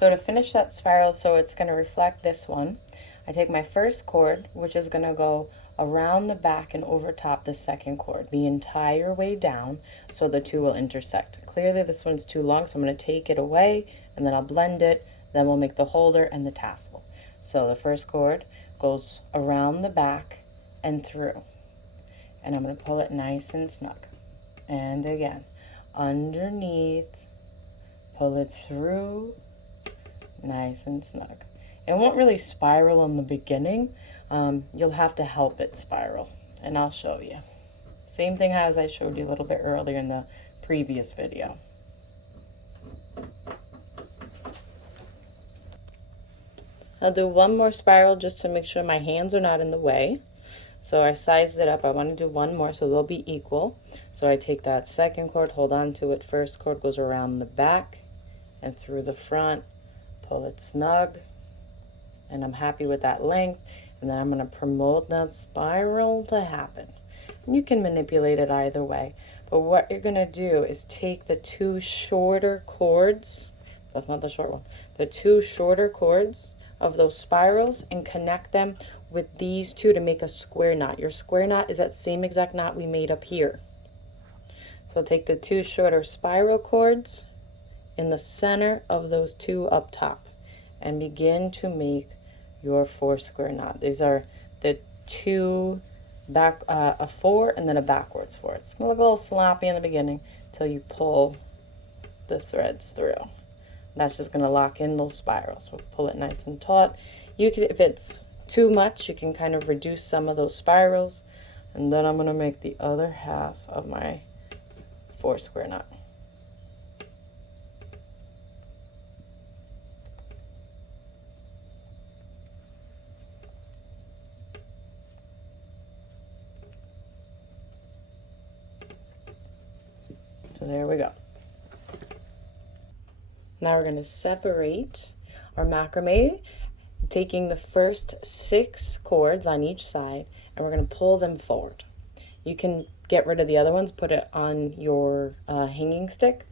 So to finish that spiral, so it's going to reflect this one, I take my first cord, which is going to go around the back and over top the second cord the entire way down, so the two will intersect. Clearly this one's too long, so I'm going to take it away and then I'll blend it, then we'll make the holder and the tassel. So the first cord goes around the back and through, and I'm going to pull it nice and snug. And again, underneath, pull it through, nice and snug. It won't really spiral in the beginning. You'll have to help it spiral, and I'll show you. Same thing as I showed you a little bit earlier in the previous video. I'll do one more spiral just to make sure my hands are not in the way. So I sized it up. I want to do one more so they'll be equal. So I take that second cord, hold on to it. First cord goes around the back and through the front, pull it snug, and I'm happy with that length. And then I'm going to promote that spiral to happen. And you can manipulate it either way, but what you're going to do is take the two shorter cords, that's not the short one, the two shorter cords of those spirals and connect them with these two to make a square knot. Your square knot is that same exact knot we made up here. So take the two shorter spiral cords in the center of those two up top and begin to make your 4 square knot. These are the two back, a 4 and then a backwards 4. It's gonna look a little sloppy in the beginning until you pull the threads through. That's just gonna lock in those spirals. We'll pull it nice and taut. You can, if it's too much, you can kind of reduce some of those spirals, and then I'm gonna make the other half of my 4 square knot. So there we go. Now we're going to separate our macrame, taking the first 6 cords on each side, and we're going to pull them forward. You can get rid of the other ones, put it on your hanging stick,